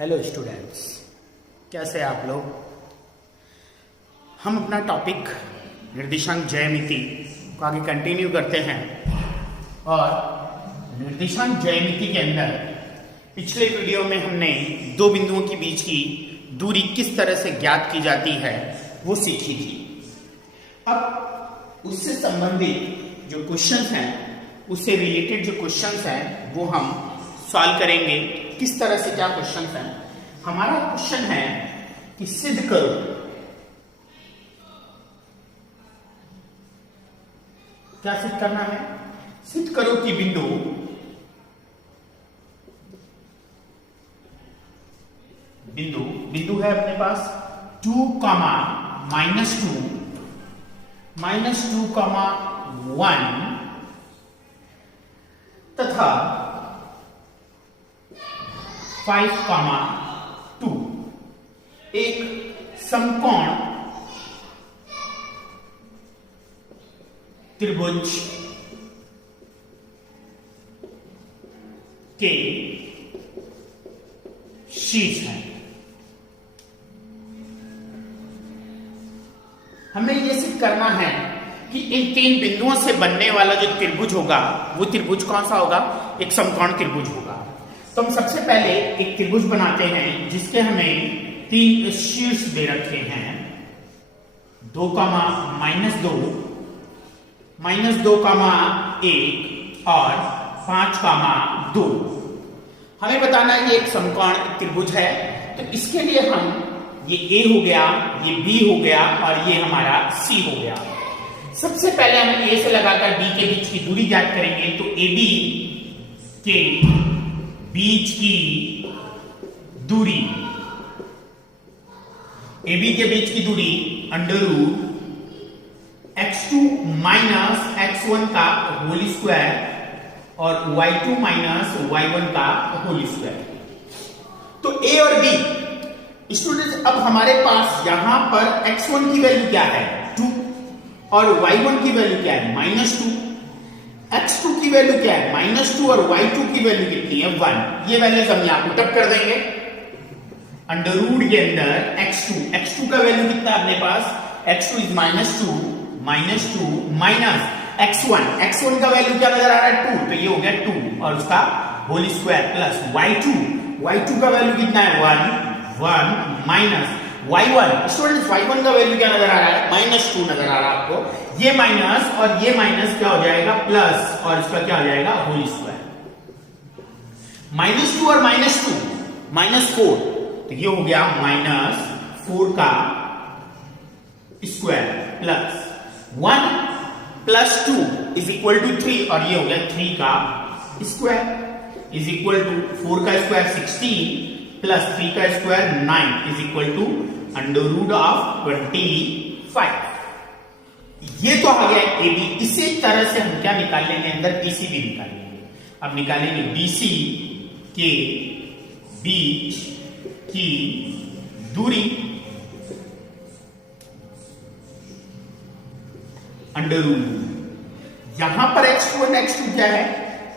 Hello students, कैसे आप लोग। हम अपना टॉपिक निर्देशांक ज्यामिति को आगे कंटिन्यू करते हैं और निर्देशांक ज्यामिति के अंदर पिछले वीडियो में हमने दो बिंदुओं के बीच की दूरी किस तरह से ज्ञात की जाती है वो सीखी थी। अब उससे संबंधित जो क्वेश्चंस हैं, उससे रिलेटेड जो क्वेश्चंस हैं वो हम सॉल्व करेंगे। किस तरह से, क्या क्वेश्चन है हमारा। क्वेश्चन है कि सिद्ध करो, क्या सिद्ध करना है। सिद्ध करो कि बिंदु है अपने पास 2, -2, -2, 1 तथा 5, 2 एक समकोण त्रिभुज के शीर्ष है। हमें यह सिद्ध करना है कि इन तीन बिंदुओं से बनने वाला जो त्रिभुज होगा वो त्रिभुज कौन सा होगा, एक समकोण त्रिभुज होगा। तो हम सबसे पहले एक त्रिभुज बनाते हैं जिसके हमें तीन शीर्ष दे रखे हैं, 2, -2, -2, 1 और 5, 2। हमें बताना है ये एक समकोण त्रिभुज है। तो इसके लिए हम ये A हो गया, ये B हो गया और ये हमारा C हो गया। सबसे पहले हम A से लगाकर B के बीच की दूरी ज्ञात करेंगे। तो AB के बीच की दूरी, AB के बीच की दूरी √x2 - x1 का होल स्क्वायर और y2 - y1 का होल स्क्वायर। तो A और B स्टूडेंट्स, अब हमारे पास यहां पर x1 की वैल्यू क्या है 2 और y1 की वैल्यू क्या है -2, x2 की वैल्यू क्या है -2 और y2 की वैल्यू कितनी है 1। ये वैल्यूज हम यहां पुट अप कर देंगे अंडर के अंदर x2 का वैल्यू कितना है अपने पास, x2 इज -2 x1 का वैल्यू क्या नजर आ रहा है 2, तो ये हो गया 2 और उसका होल स्क्वायर प्लस y2 का वैल्यू कितना है 1 माइनस y1। स्टूडेंट्स, y1 का वैल्यू क्या नजर आ रहा है -2 नजर आ रहा है आपको। ये माइनस और ये माइनस क्या हो जाएगा प्लस और इसका क्या हो जाएगा होल स्क्वायर। -2 और -2 -4, तो ये हो गया -4 का स्क्वायर प्लस 1 + 2 = 3 और ये हो गया 3 का स्क्वायर इज इक्वल टू 4 का स्क्वायर 16 प्लस 3 का स्क्वायर 9 इज इक्वल टू √25। ये तो आ गया AB। इसी तरह से हम क्या निकाल लेंगे, अंदर BC भी निकाल लेंगे। अब निकालेंगे BC के बीच की दूरी यहां पर x1 x2 क्या है,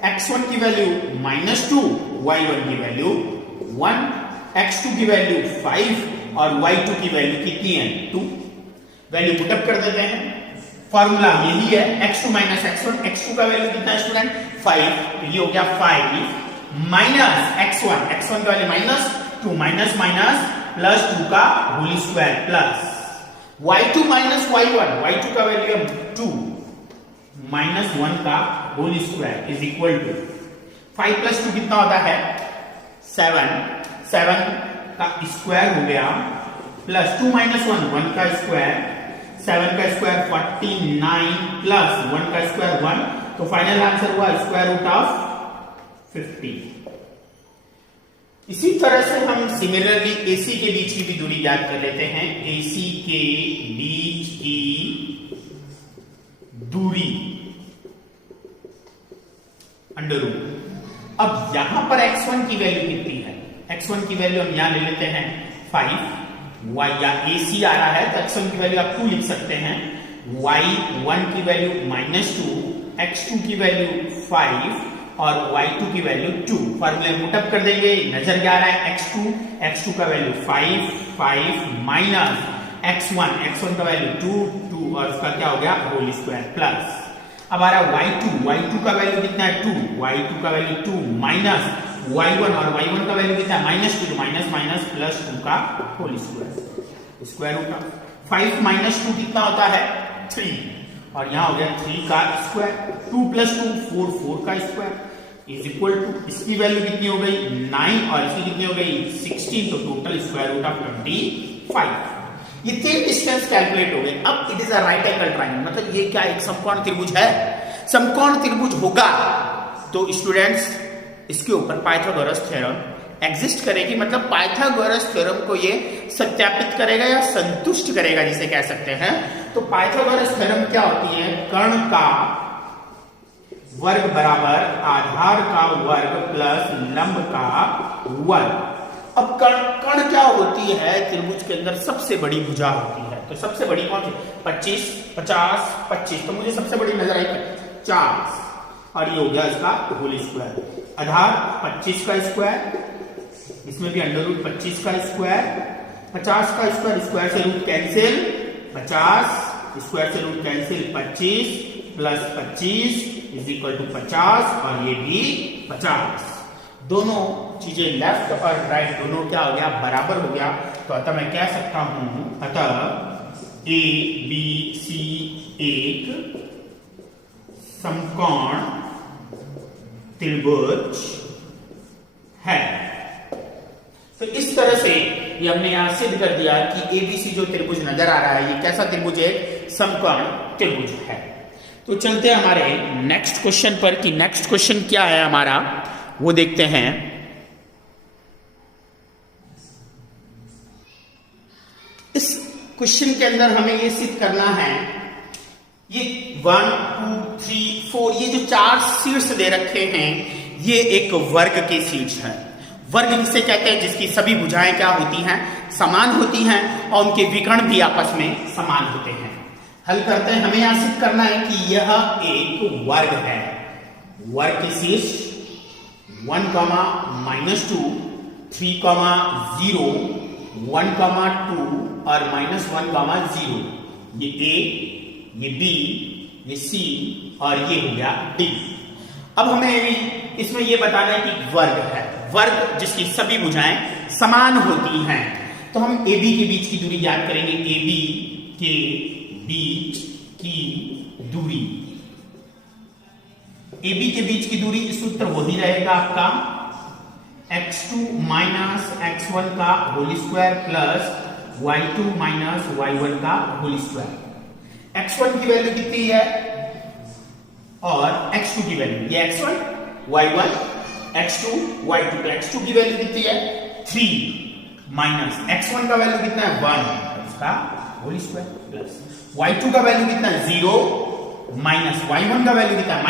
x1 की वैल्यू -2, y1 की वैल्यू 1, x2 की वैल्यू 5 और y2 की वैल्यू कितनी है 2। वैल्यू पुट अप कर देते हैं। फॉर्मूला यही है x2 - x1। x2 का वैल्यू कितना है स्टूडेंट 5, तो ये हो गया 5 माइनस x1 का वैल्यू -2 माइनस प्लस 2 का whole square plus y2 - y1 का वैल्यू 2 -1 का whole square is equal to 5 + 2 कितना होता है 7 का स्क्वायर हो गया प्लस 2 - 1 का स्क्वायर, 7 का स्क्वायर 49 प्लस 1 का स्क्वायर 1, तो फाइनल आंसर हुआ √50। इसी तरह से हम सिमिलरली AC के बीच की भी दूरी ज्ञात कर लेते हैं। AC के बीच की दूरी अब यहां पर x1 की वैल्यू कितनी है, x1 की वैल्यू हम यहां ले लेते हैं 5, y या AC आ रहा है तो x1 की वैल्यू आप 2 लिख सकते हैं, y1 की वैल्यू -2, x2 की वैल्यू 5 और y2 की वैल्यू 2। फॉर्मूले पुटअप कर देंगे, नजर क्या आ रहा है x2 का वैल्यू 5 माइनस x1 का वैल्यू 2 और उसका क्या हो गया होल स्क्वायर प्लस अब आ रहा है y2 का वैल्यू कितना है 2, y2 का वैल्यू 2 माइनस y1 और y1 का वैल्यू कितना है -2 तो माइनस प्लस 2 का whole square root of 5 minus 2 कितना होता है 3 और यहाँ हो गया 3 का स्क्वायर 2 प्लस 2 4 का स्क्वायर इज इक्वल टू इसकी वैल्यू कितनी हो गई 9 और इसकी कितनी हो गई 16 तो टोटल स्क्वायर रूट ऑफ 25 ये 3 डिस्टेंस कैलकुलेट हो गए। अब it is a right angle triangle मतलब ये क्या एक समकोण त्रिभुज है, समकोण त्रिभुज होगा तो स्टूडेंट्स इसके ऊपर पाइथागोरस थ्योरम एग्जिस्ट करेगी मतलब पाइथागोरस थ्योरम को ये सत्यापित करेगा या संतुष्ट करेगा जिसे कह सकते हैं। तो पाइथागोरस थ्योरम क्या होती है कर्ण का वर्ग बराबर आधार का वर्ग प्लस लंब का वर्ग। अब कर्ण क्या होती है त्रिभुज के अंदर सबसे बड़ी भुजा होती है तो सबसे बड़ी कौन सी 25 50 25 तो मुझे सबसे बड़ी नजर आई 50 और ये हो गया इसका होल स्क्वायर आधार 25 का स्क्वायर इसमें भी अंडर रूट 25 का स्क्वायर 50 का स्क्वायर से रूट कैंसिल 50 स्क्वायर से root cancel 25 plus 25 is equal to 50 और ये भी 50 दोनों चीजें लेफ्ट और राइट दोनों क्या हो गया बराबर हो गया तो अतः मैं कह सकता हूं अतः ए बी सी एक समकोण त्रिभुज है। तो इस तरह से ये हमने यहां सिद्ध कर दिया कि एबीसी जो त्रिभुज नजर आ रहा है ये कैसा त्रिभुज है समकोण त्रिभुज है। तो चलते हैं हमारे नेक्स्ट क्वेश्चन पर कि नेक्स्ट क्वेश्चन क्या है हमारा वो देखते हैं। इस क्वेश्चन के अंदर हमें ये सिद्ध करना है ये 1 2 3 4 ये जो 4 शीर्ष दे रखे हैं ये एक वर्ग के शीर्ष हैं। वर्ग जिसे कहते हैं जिसकी सभी भुजाएं क्या होती हैं समान होती हैं और उनके विकर्ण भी आपस में समान होते हैं। हल करते हैं हमें यहां सिद्ध करना है कि यह एक वर्ग है। वर्ग के शीर्ष 1, -2 3, 0 1, 2 और -1, 0 ये A ये B ये C और ये हो गया D। अब हमें इसमें ये बताना है कि वर्ग है वर्ग जिसकी सभी भुजाएं समान होती हैं। तो हम AB के बीच की दूरी याद करेंगे AB के बीच की दूरी AB के बीच की दूरी सूत्र वही रहेगा आपका x2 माइनस x1 का whole square plus y2 minus y1 का होल स्क्वायर। x1 की वैल्यू कितनी है और x2 की वैल्यू ये x1 y1 x2 y2 तो x2 की वैल्यू कितनी है 3 माइनस x1 का वैल्यू कितना है 1 इसका होल स्क्वायर प्लस y2 का वैल्यू कितना है 0 माइनस y1 का वैल्यू कितना है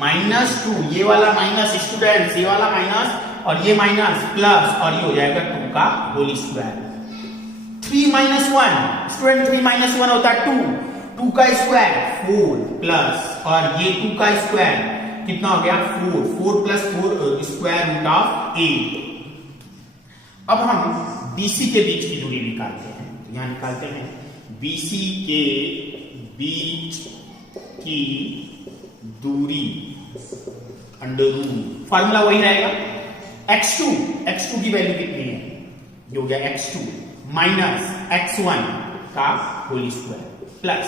-2 ये वाला माइनस स्टूडेंट्स ये वाला माइनस और ये माइनस प्लस और ये हो जाएगा 2 का होल स्क्वायर। 3 - 1 स्टूडेंट 3 - 1 होता है 2 का स्क्वायर 4 प्लस और ये 2 का स्क्वायर कितना हो गया 4 प्लस 4 स्क्वायर रूट ऑफ 8। अब हम BC के बीच की दूरी निकालते हैं तो यहां निकालते हैं BC के बीच की दूरी अंडर रूट फॉर्मूला वही रहेगा x2 की वैल्यू कितनी है ये हो गया x2 माइनस x1 का whole square plus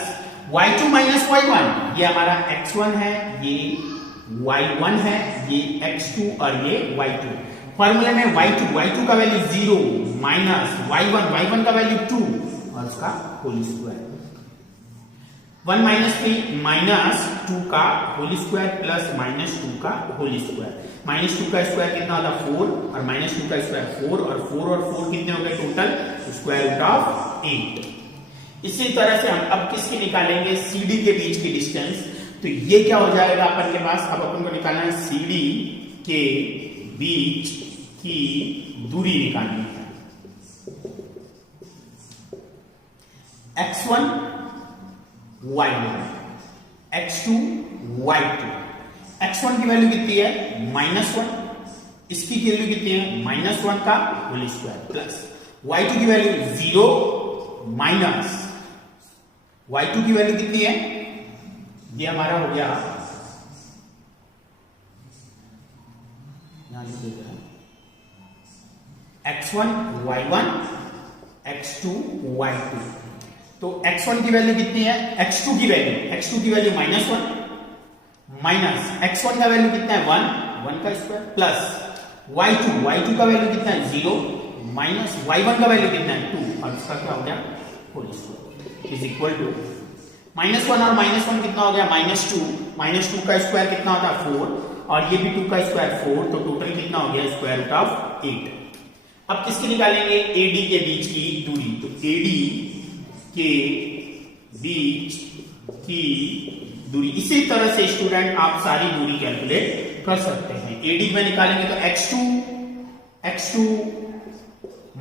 y2 minus y1 ये हमारा x1 है ये y1 है ये x2 और ये y2। फॉर्मूले में y2 का वैल्यू 0 माइनस y1 का वैल्यू 2 और उसका होल स्क्वायर 1 - 3 -2 का होल स्क्वायर प्लस -2 का होल स्क्वायर। -2 का स्क्वायर कितना होता है 4 और -2 का स्क्वायर 4 और 4 कितने हो गए टोटल स्क्वायर रूट ऑफ 8। इसी तरह से हम अब किसकी निकालेंगे CD के बीच की डिस्टेंस। तो ये क्या हो जाएगा अपन के पास अब अपन को निकालना है CD के बीच की दूरी निकालनी है x1 y1 x2 y2 x1 की वैल्यू कितनी है -1, इसकी वैल्यू कितनी है -1 का होल स्क्वायर प्लस y2 की वैल्यू 0 माइनस y2 की वैल्यू कितनी है, ये हमारा हो गया यहां लिख देते हैं x1 y1 x2 y2। तो x1 की वैल्यू कितनी है, x2 की वैल्यू -1 माइनस x1 का वैल्यू कितना है 1 का स्क्वायर प्लस y2 का वैल्यू कितना है 0 माइनस y1 का वैल्यू कितना है 2 और इसका क्या हो गया whole square is equal to -1 और -1 कितना हो गया -2 का स्क्वायर कितना होता है 4 और ये भी 2 का स्क्वायर 4, तो टोटल कितना हो गया स्क्वायर रूट ऑफ 8। अब किसकी निकालेंगे, AD के बीच की दूरी, तो AD के बीच की दूरी। इसी तरह से स्टूडेंट आप सारी दूरी कैलकुलेट कर सकते हैं। AD में निकालेंगे तो x2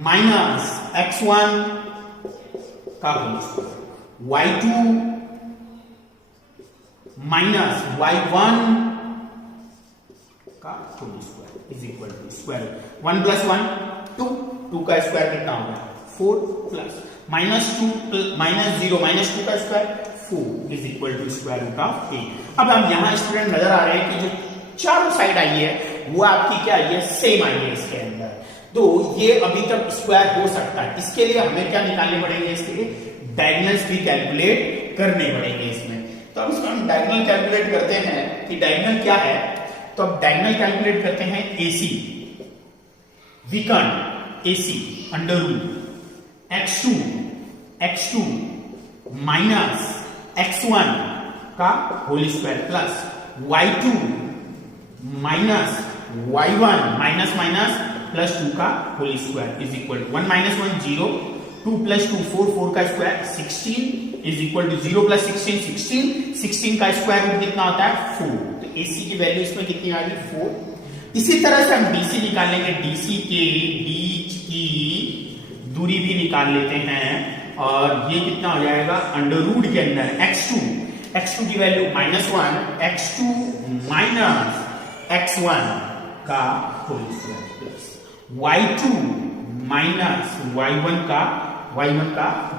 माइनस x1 का whole square, y2 minus y1 का whole square is equal to square 1 plus 1 2 का स्क्वायर कितना होगा 4 प्लस -2 -0 -2 का square 4 is equal to square root of 8। अब हम यहां स्टूडेंट नजर आ रहे हैं कि जो चारों साइड आई है वो आपकी क्या आई है, सेम आई है इसके अंदर, तो ये अभी तक स्क्वायर हो सकता है। इसके लिए हमें क्या निकालने पड़ेंगे, इसके लिए डायगोनल्स भी कैलकुलेट करने पड़ेंगे इसमें। तो अब इसका हम डायगोनल कैलकुलेट करते हैं कि डायगोनल क्या है, तो अब डायगोनल कैलकुलेट करते हैं AC विकर्ण AC under root x2 minus x1 का whole square plus y2 minus y1 minus plus 2 का whole square is equal to 1 minus 1 0 2 plus 2 4 का square 16 is equal to 0 plus 16 का स्क्वायर रूट कितना होता है 4। तो AC की वैल्यू इसमें कितनी आ गई 4। इसी तरह से हम DC निकाल लेंगे, DC के बीच की दूरी भी निकाल लेते हैं और ये कितना हो जाएगा अंडर रूट के अंदर x2 की वैल्यू -1 x2 माइनस x1 का whole square plus y2 minus y1 का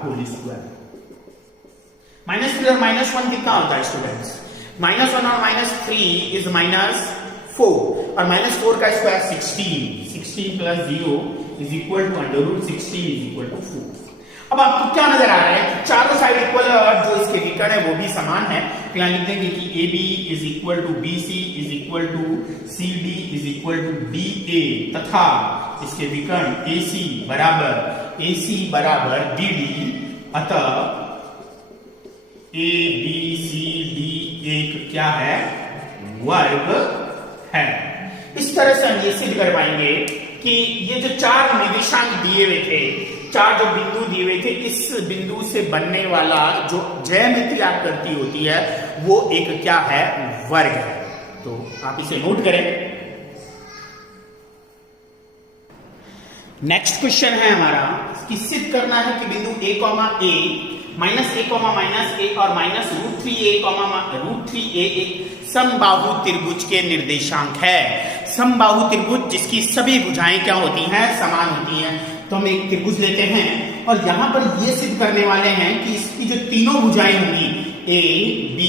होल स्क्वायर। -3 और -1 कितना होता है स्टूडेंट्स, -1 और -3 इज -4 और -4 का square 16 plus 0 is equal to under root 16 is equal to 4। अब आपको क्या नजर आ रहा है कि चारों साइड इक्वल है और जो इसके विकर्ण है वो भी समान है। तो यहां लिख देंगे कि AB is equal to BC is equal to CD is equal to DA तथा इसके विकर्ण AC बराबर DD, अतः ABCD एक क्या है वर्ग है। इस तरह से हम ये सिद्ध कर पाएंगे कि ये जो चार निर्देशांक दिए हुए थे, चार जो बिंदु दिए हुए थे, इस बिंदु से बनने वाला जो ज्यामिति आकृति होती है वो एक क्या है वर्ग है। तो आप इसे नोट करें। नेक्स्ट क्वेश्चन है हमारा कि सिद्ध करना है कि बिंदु A, A -A, और -√3a एक समबाहु त्रिभुज के निर्देशांक है। समबाहु त्रिभुज जिसकी सभी भुजाएं क्या होती हैं, समान होती हैं। तो हम एक त्रिभुज लेते हैं और यहां पर यह सिद्ध करने वाले हैं कि इसकी जो तीनों भुजाएं होंगी A, B,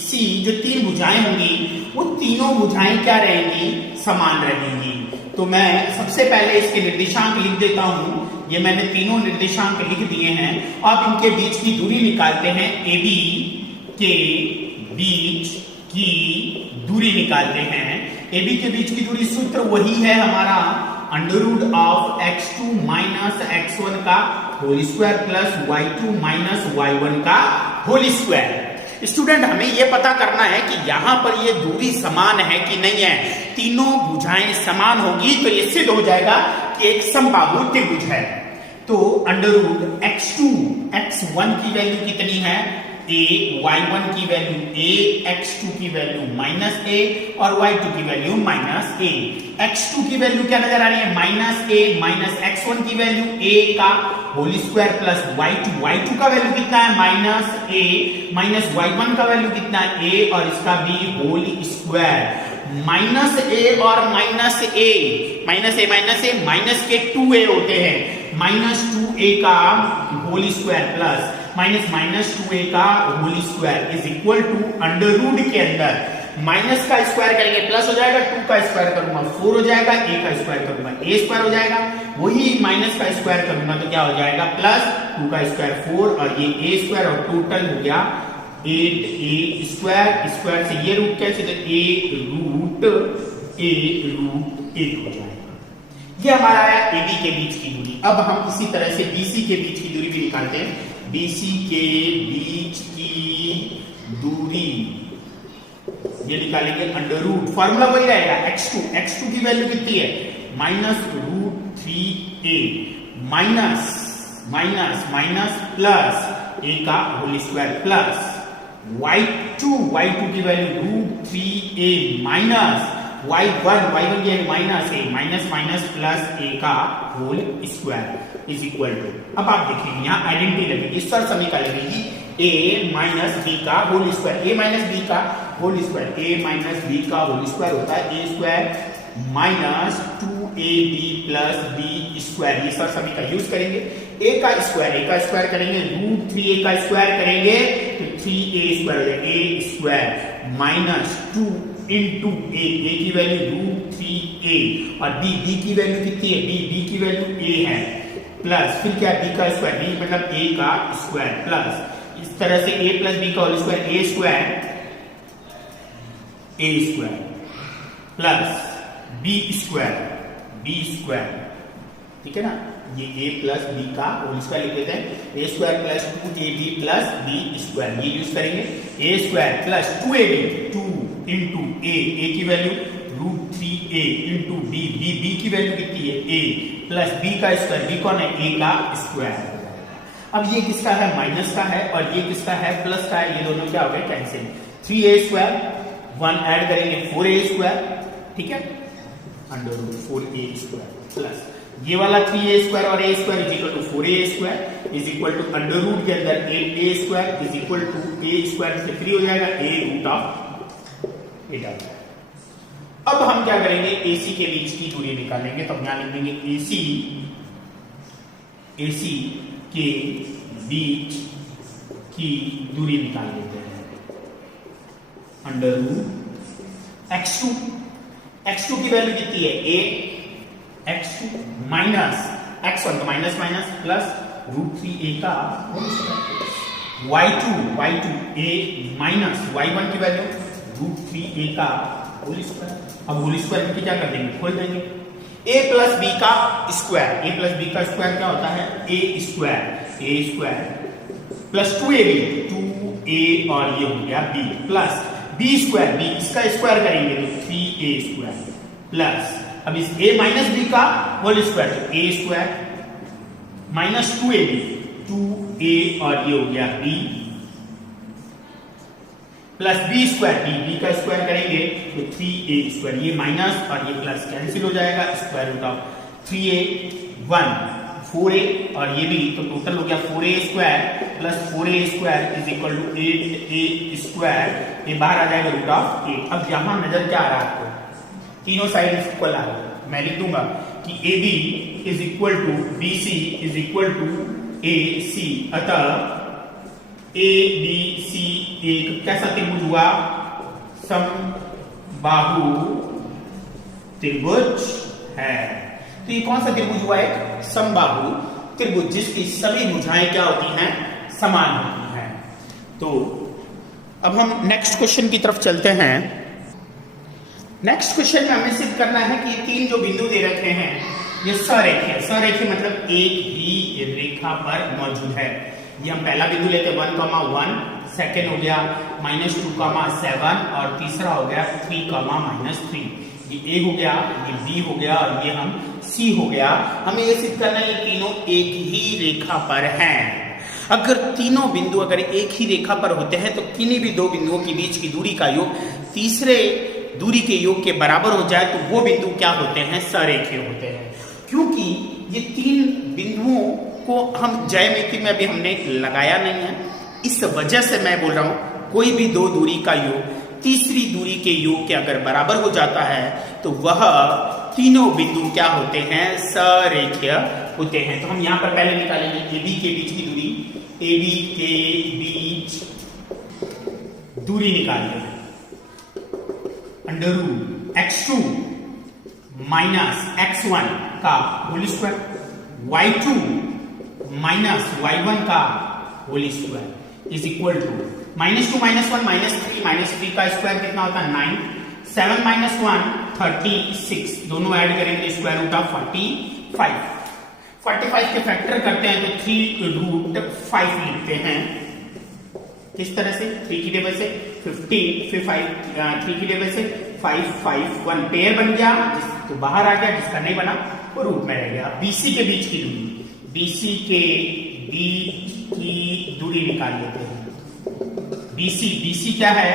C, जो तीन भुजाएं होंगी वो तीनों भुजाएं क्या रहेंगी, समान रहेंगी। तो मैं सबसे पहले इसके निर्देशांक लिख देता हूं। ये मैंने तीनों निर्देशांक लिख दिए हैं। अब इनके बीच की दूरी निकालते हैं। AB के बीच की दूरी निकालते हैं। AB के बीच की दूरी सूत्र वही है हमारा √of x2 माइनस x1 का whole square plus y2 minus y1 का होल स्क्वायर। स्टूडेंट हमें यह पता करना है कि यहां पर ये दूरी समान है कि नहीं है। तीनों भुजाएं समान होगी तो ये सिद्ध हो जाएगा कि एक समबाहु त्रिभुज है। तो √x2 x1 की वैल्यू कितनी है a y1 की वैल्यू a, x2 की वैल्यू माइनस a और y2 की वैल्यू माइनस a। x2 की वैल्यू क्या नजर आ रही है? माइनस a माइनस x1 की वैल्यू a का होल स्क्वायर प्लस y2 का वैल्यू कितना है? माइनस a माइनस y1 का वैल्यू कितना है? a और इसका भी होल स्क्वायर। माइनस a और माइनस a माइनस के 2a होते हैं। माइनस 2a का whole square plus minus 2a का whole square is equal to under root के अंदर माइनस का स्क्वायर करेंगे प्लस हो जाएगा, 2 का स्क्वायर करूंगा 4 हो जाएगा, a का स्क्वायर करूंगा a स्क्वायर हो जाएगा, वही माइनस का स्क्वायर करूंगा तो क्या हो जाएगा? प्लस 2 का स्क्वायर 4 और ये a स्क्वायर और टोटल हो गया 8a स्क्वायर से ये रूट कैसे? a रूट 8 हो जाएगा। ये हमारा है AB के बीच की दूरी। अब हम इसी तरह से BC के बीच की दूरी भी निकालते हैं। BC के बीच की दूरी ये निकालेंगे अंडर रूट, फॉर्मूला वही रहेगा x2 की वैल्यू कितनी है? Minus root 3a minus plus a का होल स्क्वायर प्लस y2 की value root 3a minus y1 की minus a minus plus a का whole square is equal to. अब आप देखेंगे यहाँ आइडेंटिटी लगेगी, सर समीकरण लगेगी a माइनस b का whole square, a minus b का whole square, a minus b का होल स्क्वायर होता है a square minus 2ab plus b square. ये सर समीकरण यूज करेंगे। a का स्क्वायर करेंगे रूट 3a का स्क्वायर करेंगे तो 3a स्क्वायर हो जाएगा, a square minus 2 into a की वैल्यू रूट 3a और b की वैल्यू कितनी है? b की वैल्यू a है प्लस फिर क्या b का स्क्वायर, b मतलब a का स्क्वायर प्लस इस तरह से a प्लस b का whole square a square plus b square, ठीक है ना? ये a प्लस b का होल स्क्वायर लिख लेते हैं, a square plus 2ab plus b square, ये यूज करेंगे। a square plus 2ab 2 into a की value root 3a into b की वैल्यू कितनी है? a प्लस b का स्क्वायर, b कौन है? a का स्क्वायर। अब ये किसका है? माइनस का है और ये किसका है? प्लस का है। ये दोनों क्या हो गए? कैंसिल। 3a स्क्वायर 1 ऐड करेंगे 4a स्क्वायर, ठीक है, under root 4a square plus ये वाला 3a स्क्वायर और a square is equal to 4a square is equal to under root के अंदर 8a square is equal to a square से 3 हो जाएगा, a रूट ऑफ 8 आ जाएगा। अब हम क्या करेंगे? AC के बीच की दूरी निकालेंगे। तो हम यहां लिख देंगे AC के बीच की दूरी निकाल लेते हैं अंडर रूट x2 की वैल्यू कितनी है? a x2 माइनस x1 तो माइनस प्लस रूट 3a का y2 a माइनस y1 की वैल्यू रूट 3a का होल स्क्वायर। अब होल स्क्वायर की क्या कर देंगे? खोल देंगे। a प्लस b का स्क्वायर क्या होता है? a स्क्वायर प्लस 2ab और ये हो गया b plus b square, b इसका स्क्वायर करेंगे तो 3a स्क्वायर प्लस अब इस a माइनस b का होल स्क्वायर तो a square minus 2ab 2a और ये हो गया b plus b square, b का स्क्वायर करेंगे तो 3a स्क्वायर, ये माइनस और ये प्लस कैंसिल हो जाएगा, square root of 3a 1 4a और ये भी तो टोटल हो गया 4a square plus 4a square is equal to 8a square, ये बाहर आ जाएगा रूट ऑफ 8। अब यहां नजर क्या आ रहा है आपको? तीनों साइड इक्वल आ रहा है। मैं लिख दूंगा कि AB is equal to BC is equal to AC, अतः ABC एक कैसा त्रिभुज हुआ? समबाहु त्रिभुज है। तो ये कौन सा त्रिभुज हुआ? एक समबाहु त्रिभुज जिसकी सभी भुजाएं क्या होती हैं? समान होती हैं। तो अब हम नेक्स्ट क्वेश्चन की तरफ चलते हैं। नेक्स्ट क्वेश्चन में हमें सिद्ध करना है कि ये तीन जो बिंदु दे रखे हैं ये सरेखीय मतलब एक ही रेखा पर मौजूद है। ये हम पहला बिंदु लेते हैं 1,1, सेकेंड हो गया -2,7 और तीसरा हो गया 3,-3। ये A हो गया, ये B हो गया और ये हम C हो गया। हमें ये सिद्ध करना है ये तीनों एक ही रेखा पर हैं। अगर तीनों बिंदु अगर एक ही रेखा पर होते हैं तो किन्हीं भी दो बिंदुओं के बीच की दूरी का योग तीसरे दूरी के योग के बराबर हो जाए तो वो बिंदु क्या होते हैं, सरेखीय होते हैं। क्योंकि ये तीन बिंदुओं को हम ज्यामिति में अभी हमने लगाया नहीं है, इस वजह से मैं बोल रहा हूं कोई भी दो दूरी का योग तीसरी दूरी के योग के अगर बराबर हो जाता है तो वह तीनों बिंदु क्या होते हैं, सरेखीय होते हैं। तो हम यहां पर पहले निकालेंगे AB के बीच की दूरी, AB के बीच दूरी निकालेंगे under root x2 minus x1 का whole square, y2 minus y1 का whole square is equal to -2 -1 -3 का स्क्वायर कितना होता है 9, 7 - 1 36, दोनों ऐड करेंगे स्क्वायर रूट ऑफ 45 के फैक्टर करते हैं तो 3√5 लिखते हैं। किस तरह से 3 की टेबल से 15, फिर 3 की टेबल से 5 5 1 पेयर बन गया तो बाहर आ गया, जिसका नहीं बना वो रूट में रह गया। BC के बीच की दूरी, BC के बीच की दूरी निकाल लेते हैं। BC क्या है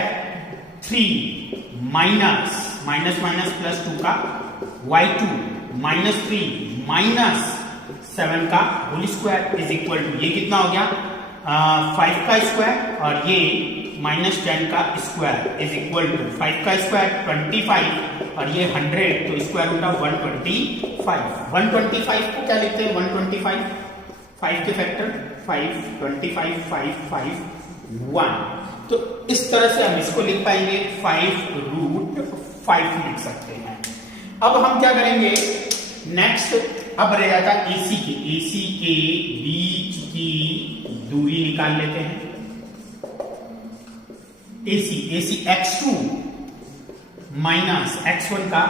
3 माइनस प्लस 2 का y2 -3 -7 का whole square is equal to ये कितना हो गया 5 का स्क्वायर और ये -10 का स्क्वायर इज इक्वल टू 5 का स्क्वायर 25 और ये 100 तो स्क्वायर रूट ऑफ 125 को क्या लिखते हैं 125 5 के फैक्टर 5 25 5 5 1 तो इस तरह से हम इसको लिख पाएंगे 5√5 लिख सकते हैं। अब हम क्या करेंगे नेक्स्ट, अब रह जाता AC के बीच की दूरी निकाल लेते हैं। AC x2 माइनस x1 का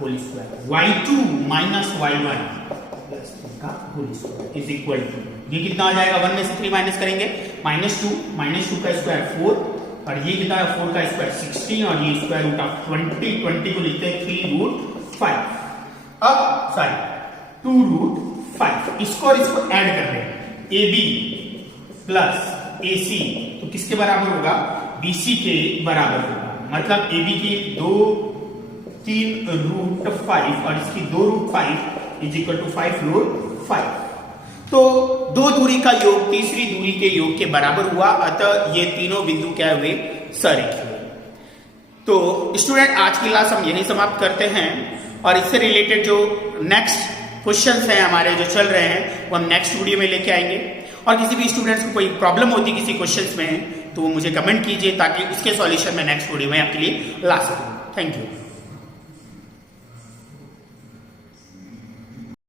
whole square, y2 minus y1 का whole square is equal to ये कितना आ जाएगा 1 में से 3 माइनस करेंगे -2 का स्क्वायर 4 और ये कितना है 4 का स्क्वायर 16 और ये स्क्वायर रूट ऑफ 20 को लिखते हैं 3√5 अब सॉरी 2√5 इसको और इसको ऐड कर रहे हैं AB प्लस AC तो किसके बराबर होगा BC के बराबर होगा, मतलब AB की 3√5 और इसकी 2√5 इज इक्वल टू 5√5 तो दो दूरी का योग तीसरी दूरी के योग के बराबर हुआ, अतः ये तीनों बिंदु क्या हुए सरेखीय। तो स्टूडेंट आज की क्लास हम यही समाप्त करते हैं और इससे रिलेटेड जो नेक्स्ट क्वेश्चंस हैं हमारे जो चल रहे हैं वो हम नेक्स्ट वीडियो में लेके आएंगे। और किसी भी स्टूडेंट्स को कोई प्रॉब्लम होती किसी क्वेश्चंस में तो वो मुझे कमेंट कीजिए ताकि उसके सॉल्यूशन मैं नेक्स्ट वीडियो में आपके लिए ला सकूं। Thank you.